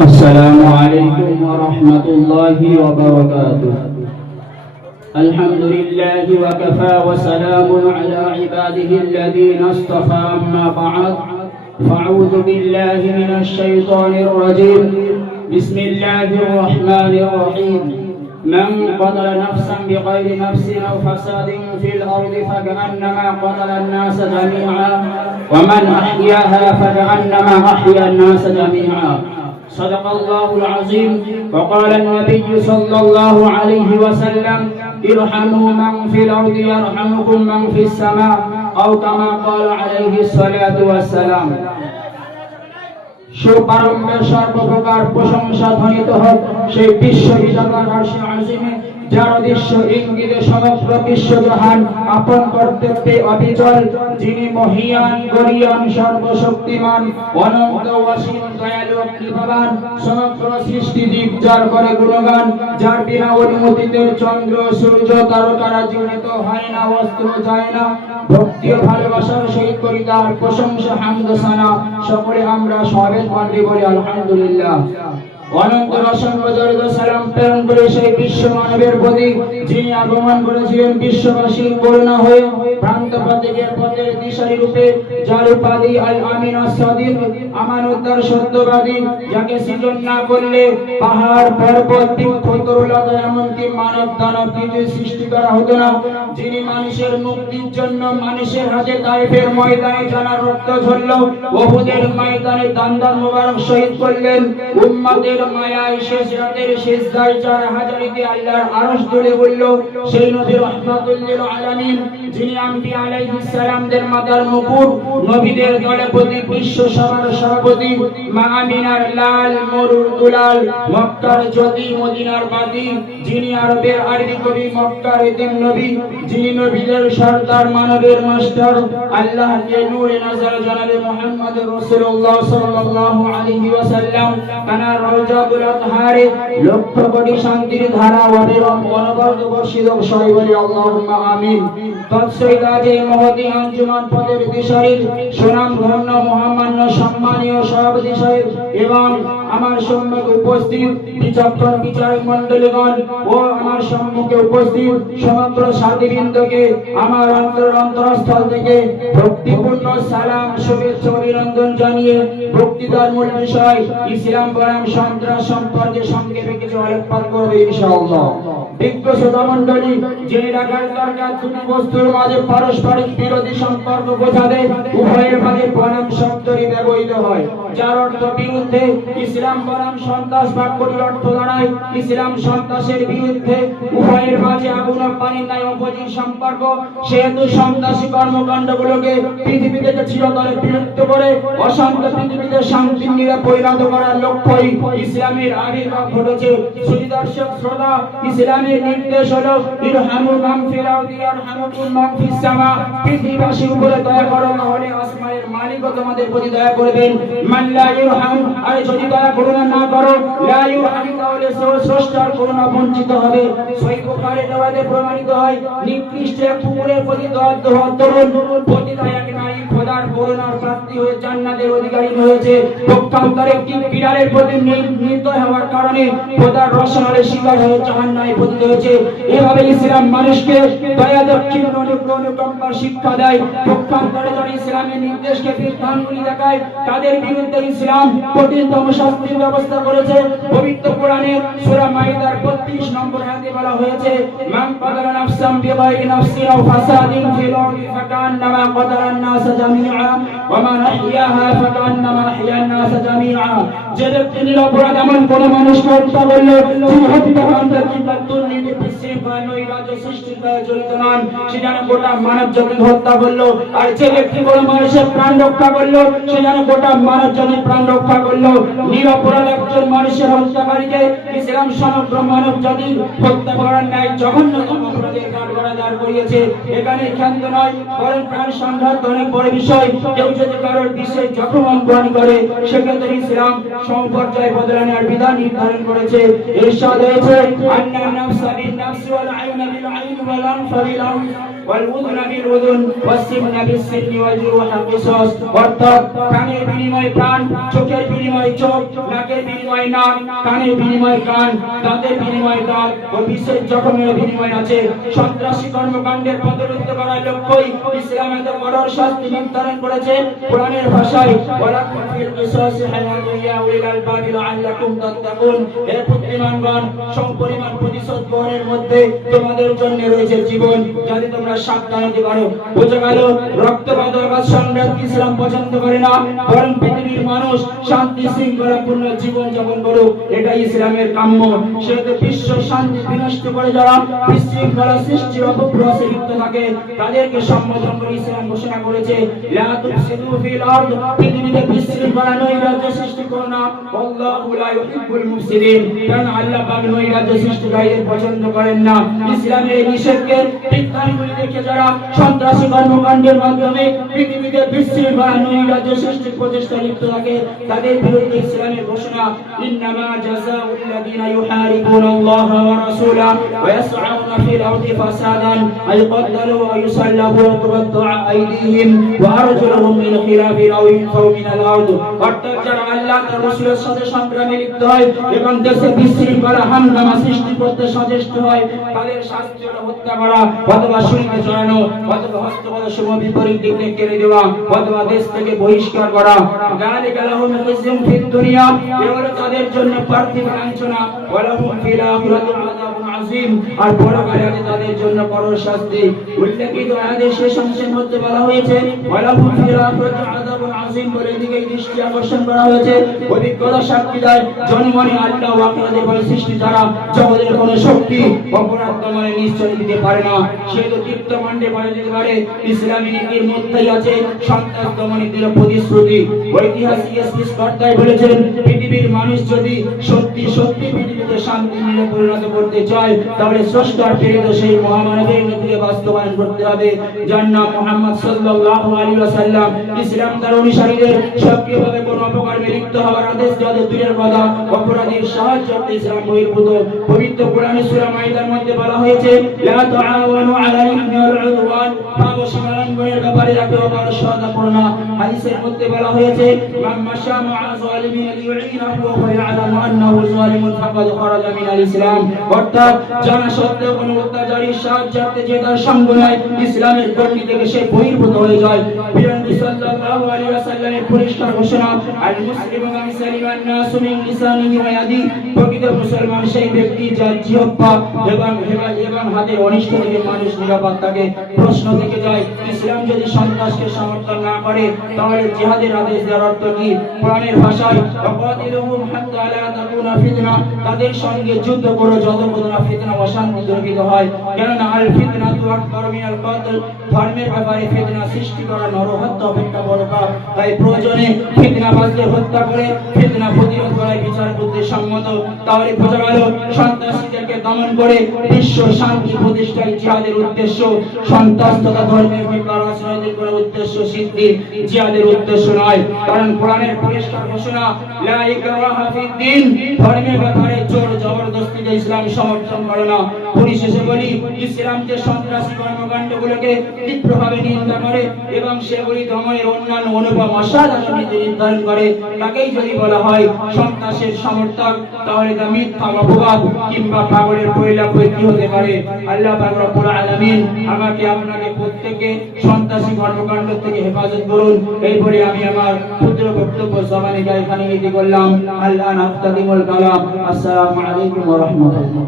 السلام عليكم ورحمة الله وبركاته. الحمد لله وكفى وسلام على عباده الذين اصطفى. أما بعد فأعوذ بالله من الشيطان الرجيم. بسم الله الرحمن الرحيم. من قتل نفسا بغير نفس أو فساد في الأرض فكأنما قتل الناس جميعا ومن أحياها فكأنما أحيا الناس جميعا. صدق الله العظيم. وقال النبي صلى الله عليه وسلم: ارحموا من في الأرض يرحمكم من في السماء، أو كما قال عليه الصلاة والسلام. সুপারম্ভের সর্বপ্রকার প্রশংসা ধ্বনিত হোক সেই বিশ্ববিদ্যালয়ের আরশে আজিমে, যার অদৃশ্য ইঙ্গিতে সমগ্র বিশ্বজাহান আপন কর্তব্যে অবিচল, যিনি মহিয়ান গরিয়ান সর্বশক্তিমান অনন্ত অসীম দয়ালু কৃপাবান, সমগ্র সৃষ্টি দ্বীপ যার করে গুণগান, যার বিনা অনুমতিতে চন্দ্র সূর্য তারকারা জীবিত হয় না, অস্ত্র যায় না। ভক্তি ও ভালোবাসার সহিত করি তার প্রশংসা হামদ সানা। সকলে আমরা সবেত পাঠে বলি আলহামদুলিল্লাহ। অনন্ত অসংখ্য দরুদ সালাম প্রেরণ করে সেই বিশ্ব মানবের প্রতি, যিনি আগমন করেছিলেন বিশ্ববাসীর করুণা হয়ে, প্রান্ত প্রত্যেকের পথের দিশারি রূপে, যার উপাধি আল আমিন আস-সাদিক, আমানতদার সত্যবাদী, যাকে সৃজন না করলে পাহাড় পর্বত বৃক্ষ তরুলতা এমনকি মানব দানব কিছু সৃষ্টি করা হতো না। যিনি মানুষের মুক্তির জন্য মানুষের হাতে তায়েফের ময়দানে জানার রক্ত ঝরল, উহুদের ময়দানে দান্দার মোবারক শহীদ করলেন। উম্মতের মায়ায় শেষ রাতের সিজদায় 4000টি আল্লাহর আরশ তুলে বলল, সেই নবী রাহমাতুল লিল আলামিন, যিনি আম্বিয়া আলাইহিস সালামদের মাতার মুকুট, নবীদের দলে প্রতি বিশ্ব সবার সভাপতি, মা আমিনার লাল মরুর দুলাল, মক্কার জ্যোতি মদিনার বাতি, যিনি আরবের আরবি কবি, মক্কার এতিম নবী, যিনি নবীদের সরদার মানবের মাস্টার, আল্লাহকে নূরে নজর জনাবে মুহাম্মদ রাসূলুল্লাহ সাল্লাল্লাহু আলাইহি ওয়াসাল্লাম, তানার রওজাতুল আতহারে লক্ষ কোটি শান্তির ধারা অবিরাম অনবরত বর্ষিত সবাই বলি আল্লাহুম্মা আমিন। তৎসহিত আজ এই মহতী আঞ্জুমান পদের দিশারির সুনাম ধন্য মহামান্য সম্মানীয় সভাপতি সাহেব এবং আমার সম্মুখে উপস্থিত বিচক্ষণ বিচারক মণ্ডলীগণ ও আমার সম্মুখে উপস্থিত সমগ্র সাথীবৃন্দকে আমার অন্তরস্থল থেকে ভক্তিপূর্ণ সালাম শুভেচ্ছা অভিনন্দন জানিয়ে বক্তৃতার মূল বিষয় ইসলাম বনাম সন্ত্রাস সম্পর্কে সংক্ষেপে কিছু আলোকপাত করব ইনশাআল্লাহ। বিজ্ঞ শ্রোতা মণ্ডলী, জেনে রাখার দরকার দুটি বস্তুর মাঝে পারস্পরিক বিরোধী সম্পর্ক বোঝাতে উভয়ের মাঝে বনাম শব্দটি ব্যবহৃত হয়, যার অর্থ বিরুদ্ধে। ইসলাম বনাম সন্ত্রাস বাক্যটির অর্থ দাঁড়ায় ইসলাম সন্ত্রাসের বিরুদ্ধে। উভয়ের মাঝে আগুন ও পানির ন্যায় অপোজিট সম্পর্ক, সেহেতু সন্ত্রাসী কর্মকাণ্ডগুলোকে পৃথিবীতে চিরতরে বিলুপ্ত করে অশান্ত পৃথিবীতে শান্তির নীড়ে পরিণত করার লক্ষ্যই ইসলামের আবির্ভাব ঘটেছে। সুদর্শক শ্রোতা, ইসলামের নির্দেশ হলো ইরহামু মান ফিল আরদি ইয়ারহামুকুম মান ফিস সামা। পৃথিবীবাসীর উপরে দয়া করো, তাহলে আসমানের মালিকও তোমাদের প্রতি দয়া করবেন। মান লা ইরহাম, আর যদি দয়া করুণা না করো, লা ইরহাম, তাহলে স্রষ্টার করুণা বঞ্চিত হবে। সহিহ বুখারী রিওয়ায়াতে প্রমাণিত হয়, নিকৃষ্ট এক কুকুরের প্রতি দয়া করুন, প্রতিটা এক নারী খোদার করুণার প্রাপ্তি হয়ে জান্নাতের অধিকারী হয়েছে। পক্ষান্তরে একটি বিড়ালের প্রতি নির্দয় হওয়ার কারণে খোদার রসনার শিকার হয়ে জাহান্নামে পতিত হয়েছে। এভাবে ইসলাম মানুষকে দয়া দক্ষিণ অনুকম্পার শিক্ষা দেয়। পক্ষান্তরে যারা ইসলামের নির্দেশকে বিধানগুলি দেখায়, তাদের বিরুদ্ধে ইসলাম কঠিনতম শাস্তির ব্যবস্থা করেছে। পবিত্র কোরআনের সূরা মাইদার 32 নম্বর আয়াতে বলা হয়েছে, মান কাতালা নাফসান বিগাইরি নাফসিন আও ফাসাদিন ফিল আরদি ফাকান্নামা কাতালান নাস জামিআ ওয়া মান আহইয়াহা ফাকান্নামা আহইয়ান নাস জামিআ। যে ব্যক্তি নিরপরাধ এমন কোন মানুষকে হত্যা করলো, তিনি হত্যাকাণ্ডের কিংবা দুর্নীতি বিশৃঙ্খলা নৈরাজ্য সৃষ্টির কাজে জড়িত নন, সে যেন গোটা মানব জাতির হত্যা করলো। আর যে ব্যক্তি কোন মানুষের প্রাণ রক্ষা করলো, সে যেন গোটা মানব জাতির প্রাণ রক্ষা করলো। নিরপরাধ একজন মানুষের হত্যাকারীকে ইসলাম সমগ্র মানব জাতির হত্যা করার ন্যায় জঘন্যতম অপরাধের কাঠগড়ায় দাঁড় করিয়েছে। এখানে ক্ষান্ত নয়, বরং প্রাণ সংঘাত অনেক বড় বিষয়। কেউ যদি কারোর বিষয়ে জখম অঙ্কন করে, সেক্ষেত্রে ইসলাম সমপর্যায় বদলানোর বিধান নির্ধারণ করেছে। ইরশাদ হয়েছে, আন্না নাফসা বিন নাফস ওয়াল আইনা বিল আইন ওয়াল আনফা বিল আনফ। ওয়াল উযুনা বিল উযুন ওয়াস সিন্না বিস সিন্নি ওয়াল জুরুহা কিসাস। অর্থাৎ প্রাণের বিনিময়ে প্রাণ, চোখের বিনিময়ে চোখ, নাকের বিনিময়ে নাক, কানের বিনিময়ে কান, দাঁতের বিনিময়ে দাঁত ও বিশেষ জখমের বিনিময় আছে। সন্ত্রাসী কর্মকাণ্ডের প্রতিরোধ করার লক্ষ্যই ইসলাম এত কঠোর শাস্তি নির্ধারণ করেছে। কোরআনের ভাষায় ওয়ালাকুম ফিল কিসাসি হায়াতুন ইয়া উলিল আলবাবি লাআল্লাকুম তাত্তাকুন। হে বুদ্ধিমানগণ, সমপরিমাণ প্রতিশোধ গ্রহণের মধ্যে তোমাদের জন্য রয়েছে জীবন, যাতে তোমরা সাবধান হতে পারো। বোঝা গেল, রক্তপাত ও সংঘাত ইসলাম পছন্দ করে না, বরং পৃথিবীর মানুষ শান্তি শৃঙ্খলাপূর্ণ জীবন যাপন করুক, এটা ইসলামের কাম্য। সেহেতু বিশ্ব শান্তি বিনষ্ট করে যারা বিশৃঙ্খলা সৃষ্টির অপপ্রয়াসে লিপ্ত থাকে, তাদেরকে সম্বোধন করে ইসলাম ঘোষণা করেছে, লা তুফসিদু ফিল আরদ, পৃথিবীতে বিশৃঙ্খলা নৈরাজ্য সৃষ্টি করো না, আল্লাহু লা ইউহিব্বুল মুফসিদিন, কারণ আল্লাহ পাক নৈরাজ্য সৃষ্টিকারীদের পছন্দ করেন না। ইসলামের এই নিষেধকে বিজ্ঞানীগুলি দেখে যারা সন্ত্রাসী কর্মকাণ্ডের মাধ্যমে পৃথিবীতে বিশৃঙ্খলা নৈরাজ্য সৃষ্টির প্রচেষ্টা লিপ্ত থাকে, তাদের বিরুদ্ধে ইসলামের ঘোষণা, ইন্নামা জাযাউল লাযিনা ইউহারিবুনা আল্লাহ ওয়া রাসূলাহু ওয়া ইয়াসআউনা ফিল আরদি ফাসাদান আইয়াকতালু ওয়া ইউসাল্লাবু ওয়া তুকত্তাআ আইদিহিম ওয়া আরজুলুহুম মিন খিলাফিন আও ইনফাউ মিনাল আরদ। অর্থাৎ যারা আল্লাহ তার রাসূলের সাথে সংগ্রামে লিপ্ত হয় এবং দেশে বিশৃঙ্খলা হাঙ্গামা সৃষ্টি করতে সচেষ্ট হয়, তাদের শাস্তি হলো হত্যা করা, অথবা শুলিতে চড়ানো, অথবা হস্তপদ শুভ বিপরীত দিকে কেড়ে দেওয়া, অথবা দেশ থেকে বহিষ্কার করা। যালিকা লাহুম খিজয়ুন ফিদ দুনিয়া, এগুলো তাদের জন্য পার্থিব লাঞ্ছনা, ওয়া লাহুম ফিল আখিরাতি আযাবুন আযীম, আর পরকালে আছে তাদের জন্য কঠোর শাস্তি। উল্লেখিত আয়াতের শেষ অংশের মধ্যে বলা হয়েছে, ওয়া লাহুম ফিল আখিরাতি আযাবুন আযীম, বলে দিকে দৃষ্টি আকর্ষণ করা হয়েছে। অভিজ্ঞতা সাক্ষী দেয়, জনগণই আল্লাহ ও আখিরাতের বলে সৃষ্টি দ্বারা জগতের কোনো শক্তি অপরাধ দমনে নিশ্চয় দিতে পারে না। সেহেতু চিত্তমান্ডে বলা যেতে পারে, ইসলামী নীতির মধ্যেই আছে সন্ত্রাস দমনের দৃঢ় প্রতিশ্রুতি। ঐতিহাসিক স্কটটাই বলেছেন, পৃথিবীর মানুষ যদি সত্যি সত্যি পৃথিবীতে শান্তি মিলে পরিণত করতে চায়, তাহলে স্রষ্টার প্রেরিত সেই মহামানবের নীতিকে বাস্তবায়ন করতে হবে, যার নাম মুহাম্মদ সাল্লাল্লাহু আলাইহি ওয়াসাল্লাম। ইসলাম তার অনুসারীদের সক্রিয়ভাবে কোনো অপকর্মে লিপ্ত হওয়ার আদেশ দেওয়া দূরের কথা, অপরাধীর সাহায্য করতে ইসলাম বহির্ভূত। পবিত্র কোরআনে সূরা মাইদার মধ্যে বলা হয়েছে, লা তাআওয়ানু আলাল ইসমি ওয়াল উদওয়ান, পাপ ও সীমালঙ্ঘনের ব্যাপারে একে অপরের সহায়তা করো না। হাদিসের মধ্যে বলা হয়েছে, মান মাশা মা'a যালিমিন লিইউইনাহু ওয়া ইয়ালামু আন্নাহু যালিমুন ফাকাদ খারাজা মিনাল ইসলাম। অর্থাৎ জানা সত্ত্বেও কোনো অত্যাচারীর সাহায্যার্থে যে তার সঙ্গ নেয়, ইসলামের গণ্ডি থেকে সে বহির্ভূত হয়ে যায়। নবী সাল্লাল্লাহু আলাইহি ওয়াসাল্লামের পরিষ্কার ঘোষণা, আল মুসলিমু মান সালিমান নাসু মিন লিসানিহি ওয়া ইয়াদিহি, প্রকৃত মুসলমান সেই ব্যক্তি যার জিহ্বা এবং হাতের অনিষ্ট থেকে মানুষ নিরাপদ থাকে। প্রশ্ন থেকে যায়, ইসলাম যদি সন্ত্রাসকে সমর্থন না করে, তাহলে জিহাদের আদেশ দেওয়ার অর্থ কি? কোরআনের ভাষায়, ওয়াকাতিলুহুম হাত্তা লা তাকুনা ফিতনা, তাদের সঙ্গে যুদ্ধ করো যতক্ষণ না ফিতনা অশান্তি দূরীভূত হয়। কেননা আল ফিতনাতু আকবার মিনাল কতল, ধর্মের ব্যাপারে ফিতনা সৃষ্টি করা নরহত্যা অপেক্ষা বড় পাপ। তাই প্রয়োজনে ফিতনাবাজদের হত্যা করে ফিতনা প্রতিরোধ করাই বিচার বুদ্ধি সম্মত। তাহলে বোঝা গেল, সন্ত্রাসীদেরকে দমন করে বিশ্ব শান্তি প্রতিষ্ঠায় জিহাদের উদ্দেশ্য। সন্ত্রাস তথা ধর্মের বিপ্লব রাজনৈতিক কোনো উদ্দেশ্য সিদ্ধি জিহাদের উদ্দেশ্য নয়। কারণ কোরআনের পরিষ্কার ঘোষণা, লা ইকরাহা ফিদ্দিন, ধর্মের ব্যাপারে জোর জবরদস্তিকে ইসলাম সমর্থন করে না। পরিশেষে বলি, ইসলাম যে সন্ত্রাসী কর্মকাণ্ডগুলোকে তীব্রভাবে নিন্দা করে এবং সেগুলি দমনের অন্যান্য অনুপম অসাধারণ নীতি নির্ধারণ করে, তাকেই যদি বলা হয় সন্ত্রাসের সমর্থক, তাহলে তা মিথ্যা অপবাদ কিংবা পাগলের পরিলাপই কি হতে পারে। আল্লাহ পাক রব্বুল আলামিন আমাকে আপনাকে প্রত্যেককে সন্ত্রাসী কর্মকাণ্ড থেকে হেফাজত করুন। এই বলে আমি আমার ক্ষুদ্র বক্তব্য সমানিকা এখানে ইতি করলাম। আল্লাহ নাফতাদিমুল কালাম। আসসালামু আলাইকুম ওয়া রাহমাতুল্লাহ।